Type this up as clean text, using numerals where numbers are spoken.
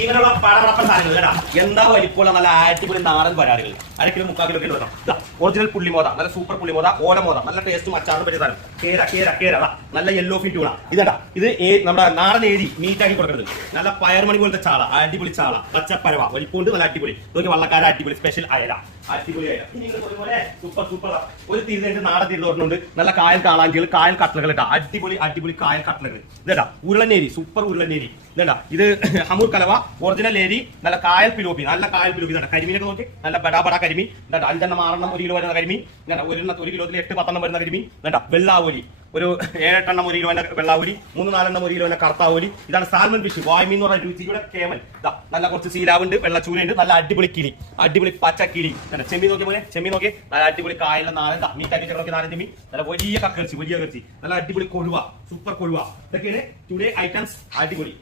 ജീവനുള്ള പടപടപ്പൻ സാധനങ്ങൾ കേട്ടാ. എന്താ വലിപ്പമുള്ള നല്ല അടിപൊളി നാടൻ പരാടുകൾ. 1 കിലോ 3/4 കിലോ വരണം. ഒറിജിനൽ പുള്ളിമോത, നല്ല സൂപ്പർ പുള്ളിമോത, ഓലമോത, നല്ല ടേസ്റ്റും അച്ചാറും പറ്റിയ സാധനം. കേര നല്ല യെല്ലോ ഫിറ്റ് കൂടാ. ഇതാ ഇത് നമ്മുടെ നാടൻ ഏരി മീറ്റാക്കി കൊടുക്കുന്നത്. നല്ല പയർമണി പോലത്തെ ചാള, അടിപൊളി ചാള, പച്ചപ്പരവ, വലിപ്പമുണ്ട്, നല്ല അടിപൊളി. നോക്കി വള്ളക്കാര അടിപൊളി സ്പെഷ്യൽ അയല, അടിപൊളി അയല. സൂപ്പർ ഒരു തിരിഞ്ഞിട്ട് നാടൻ തിരിഞ്ഞുണ്ട്. നല്ല കായൽ കാളാഞ്ചികൾ, കായൽ കട്ടലകൾ ഇട്ടാ. അടിപൊളി കായൽ കട്ടലകൾ. ഇതാ ഉരുളനേരി, സൂപ്പർ ഉരുളനേരി. ഇതാ ഇത് ഹമൂർ കലവ, ഒറിജിനൽ ഏരി, നല്ല കായൽ പിലോപ്പി, നല്ല കായൽ പിലോപ്പി. ഇതാ കരിമീനൊക്കെ നോക്കി നല്ല ബടാ കരിമീൻ. ഇതാ 5 1 കിലോ വരുന്ന കരിമീൻ. ഇതാ 1 കിലോത്തിൽ 8-10 വരുന്ന കരിമീൻ. ഇതാ വെള്ളാവോലി, ഒരു 7-8 1 കിലോന്റെ വെള്ളാവൂലി, 3-4 1 കിലോന്റെ കർത്താവൂലി. ഇതാണ് സാൽമൺ ഫിഷ്, വായ്മീൻ എന്ന് പറഞ്ഞ രുചിയുടെ കേമൻ. ഇതാ നല്ല കുറച്ച് സീലാവുണ്ട്, വെള്ളച്ചൂരുണ്ട്, നല്ല അടിപൊളി കിളി, അടിപൊളി പച്ചക്കിളി. ചെമ്മീൻ നോക്കിയ പോലെ ചെമ്മീൻ നോക്കി നല്ല അടിപൊളി കായലിന്റെ നാരൻ മീറ്റാക്കി നോക്കി നാരൻ ചെമ്മീൻ. നല്ല വലിയ കക്കർച്ചി, വലിയ കർച്ചി, നല്ല അടിപൊളി കൊഴുവ, സൂപ്പർ കൊഴുവ. ഇതൊക്കെയാണ് ടുഡേ ഐറ്റംസ്. അടിപൊളി.